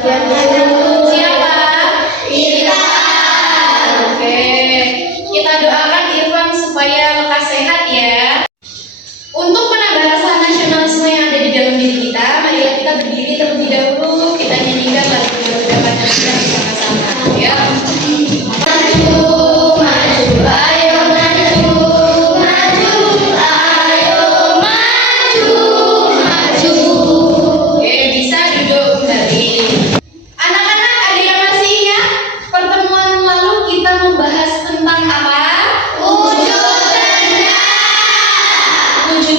Siapa? Irfan. Oke. Kita doakan Irfan supaya lekas sehat ya. Untuk menambah rasa nasionalisme yang ada di dalam diri kita, marilah kita berdiri terlebih dahulu. Kita nyanyikan lagu Garuda Pancasila bersama-sama ya.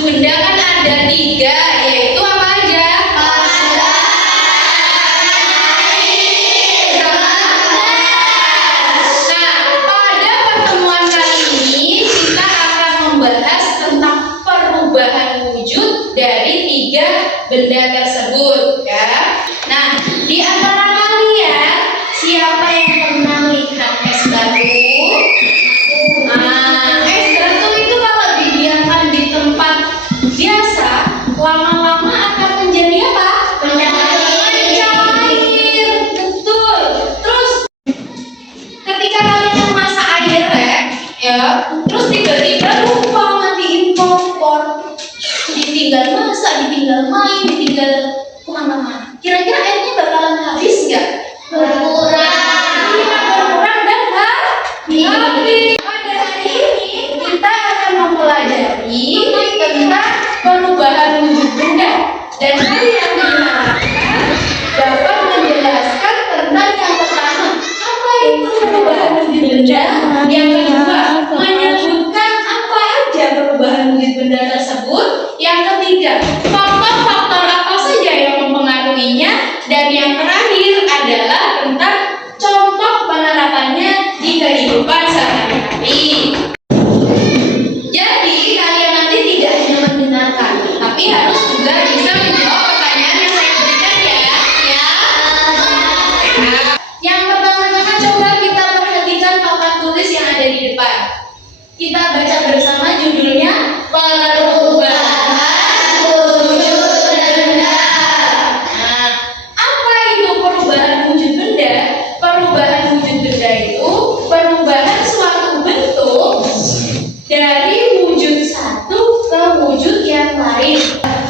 Benda kan ada 3, yaitu apa aja? Nah, pada pertemuan kali ini kita akan membahas tentang perubahan wujud dari 3 benda tersebut ya. Nah, di antara kalian siapa yang pernah lihat es batu? Es batu itu kalau didiamkan di tempat biasa, lama-lama akan menjadi apa? Mencair. Betul. Terus ketika kalian masak air ya, terus tiba-tiba lupa matiin kompor, ditinggal masak, ditinggal main, ditinggal kemana-mana. Kira-kira airnya bakalan habis nggak? Berkurang. Berkurang dan habis. Pada hari ini kita akan mempelajari tentang perubahan wujud benda, dan kalian diharapkan dapat menjelaskan tentang yang pertama, apa itu perubahan wujud benda, yang kedua menyebutkan apa aja perubahan wujud benda tersebut, yang ketiga faktor-faktor apa saja yang mempengaruhinya, dan yang terakhir adalah tentang contoh penerapannya di kehidupan sehari-hari. Jadi kalian nanti tidak hanya mendengarkan, tapi harus juga bisa menjawab pertanyaan yang saya berikan ya. Yang pertama-tama coba kita perhatikan papan tulis yang ada di depan. Kita baca bersama judulnya Perubahan Wujud Benda. Nah, apa itu perubahan wujud benda? Perubahan wujud benda itu perubahan suatu bentuk dari wujud satu ke wujud yang lain.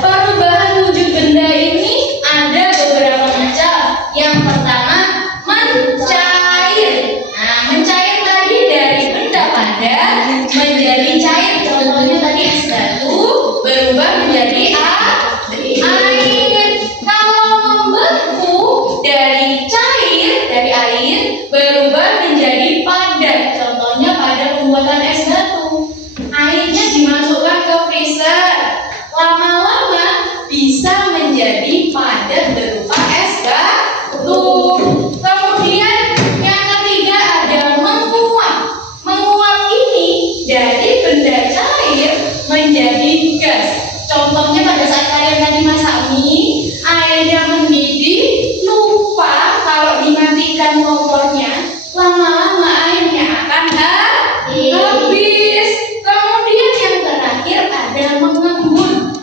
Perubahan wujud benda ini ada beberapa macam. Yang pertama, mencair. Nah, mencair tadi dari benda padat menjadi cair. Contohnya tadi es batu berubah menjadi air. Kalau membeku dari cair, dari air berubah menjadi padat. Contohnya pada pembuatan es batu. Airnya dimasukkan ke freezer, lama-lama bisa menjadi padat berupa es batu. Kemudian yang ketiga ada menguap. Menguap ini dari benda cair menjadi gas. Contohnya pada saat kalian tadi masak mie, airnya mendidih, lupa kalau dimatikan kompornya, lama-lama airnya akan habis. Kemudian yang terakhir ada mengembun.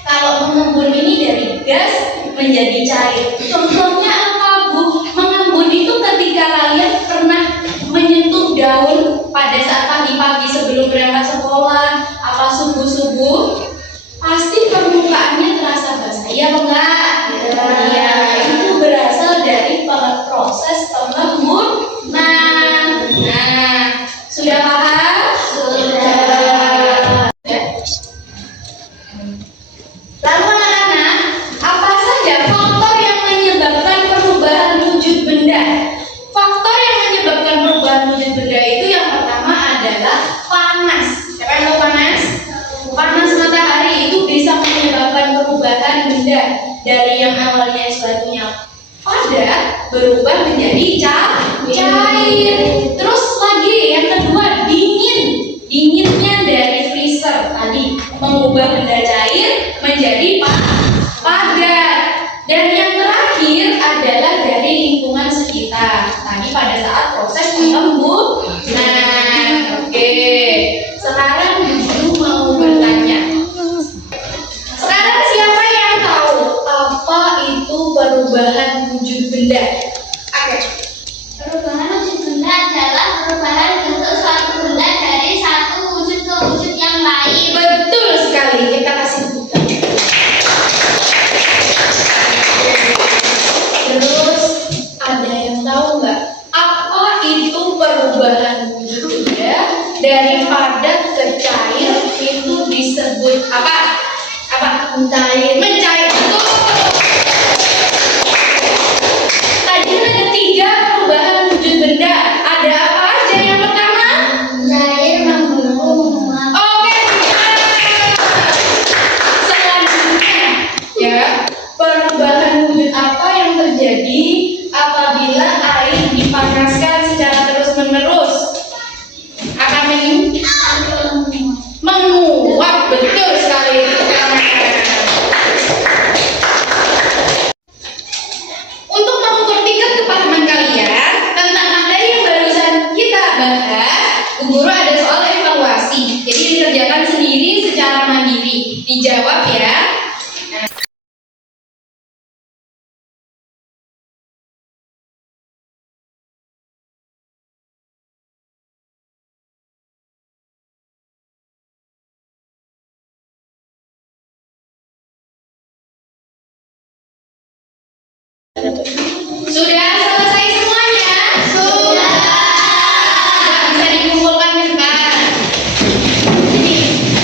Kalau mengembun ini dari gas menjadi cair. Contohnya apa, Bu? Mengembun itu ketika kalian pernah menyentuh daun pada saat pagi-pagi sebelum berangkat sekolah, apa subuh-subuh, pasti permukaannya terasa basah. Iya apa enggak? Iya. Itu berasal dari proses pengembunan. Nah, sudah paham? Sudah. Lalu anak-anak, apa saja faktor yang menyebabkan perubahan wujud benda? Faktor yang menyebabkan perubahan wujud benda itu yang pertama adalah panas. Siapa yang tahu panas? Panas matahari itu bisa menyebabkan perubahan benda dari yang awalnya es batunya padat berubah menjadi cair. Terus lagi yang kedua dingin. Dinginnya dari freezer tadi mengubah benda cair menjadi padat. Dan yang terakhir adalah dari lingkungan sekitar. Tadi pada saat proses pengembunan. Oke. Sekarang guru mau bertanya. Sekarang siapa yang tahu apa itu perubahan perubahan wujud benda. Oke. Perubahan wujud benda adalah perubahan bentuk suatu benda dari satu wujud ke wujud yang lain. Betul sekali. Kita kasih buka. Terus ada yang tahu nggak apa itu perubahan wujud benda dari padat ke cair itu disebut apa? Apa? Mencair. Mencair. Betul. Tadi ada 3 perubahan wujud benda. Ada apa aja? Yang pertama? Mencair, membeku, menguap. Oke. Selanjutnya, ya, perubahan wujud apa yang terjadi apabila air dipanaskan secara terus-menerus? Akan menguap. Betul sekali. Untuk mengukur tingkat kepahaman kalian tentang materi yang barusan kita bahas, Bu Guru ada soal evaluasi. Jadi dikerjakan sendiri secara mandiri. Dijawab ya. Sudah selesai semuanya? Sudah. Bisa dikumpulkan ke depan. Ini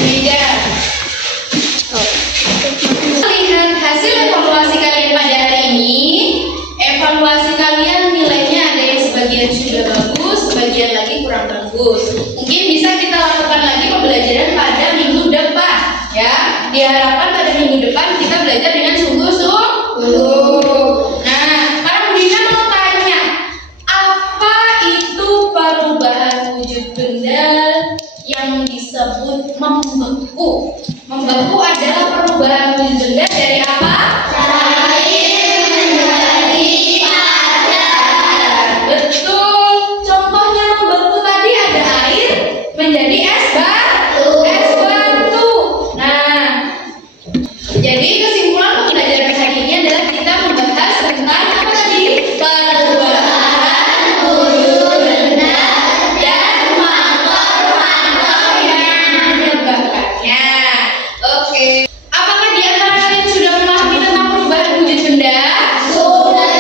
meja. Lihat hasil evaluasi kalian pada hari ini. Evaluasi kalian nilainya ada yang sebagian sudah bagus, sebagian lagi kurang bagus. Mungkin bisa kita lakukan lagi pembelajaran pada minggu depan, ya. Diharapkan pada minggu depan kita belajar dengan sungguh-sungguh. Nah, para Bunda mau tanya, apa itu perubahan wujud benda yang disebut membeku? Membeku adalah perubahan wujud benda dari apa? Cair menjadi padat. Betul. Contohnya membeku tadi ada air menjadi es batu. Es batu. Nah, jadi kesimpulan pembelajaran hari ini adalah kita membahas tentang apa tadi? Perubahan wujud benda dan faktor-faktor yang menyebabkannya. Oke. Apakah di antara kalian sudah memahami tentang perubahan wujud benda? Sudah.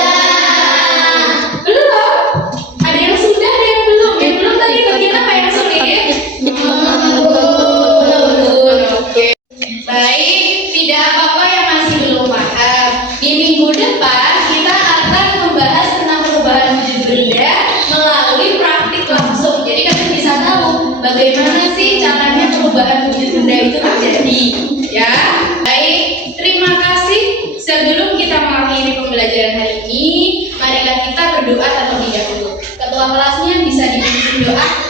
Belum? Ada yang sudah, ada yang belum. Yang belum tadi bagian apa yang sulit? Belum. Oke. Baik, tidak apa-apa yang masih belum paham. Di minggu depan kita akan membahas tentang perubahan wujud benda melalui praktik langsung. Jadi kalian bisa tahu bagaimana sih caranya perubahan wujud benda itu terjadi. Ya, baik. Terima kasih. Sebelum kita mengakhiri pembelajaran hari ini, marilah kita berdoa terlebih dahulu. Ketua kelasnya bisa dipimpin doa.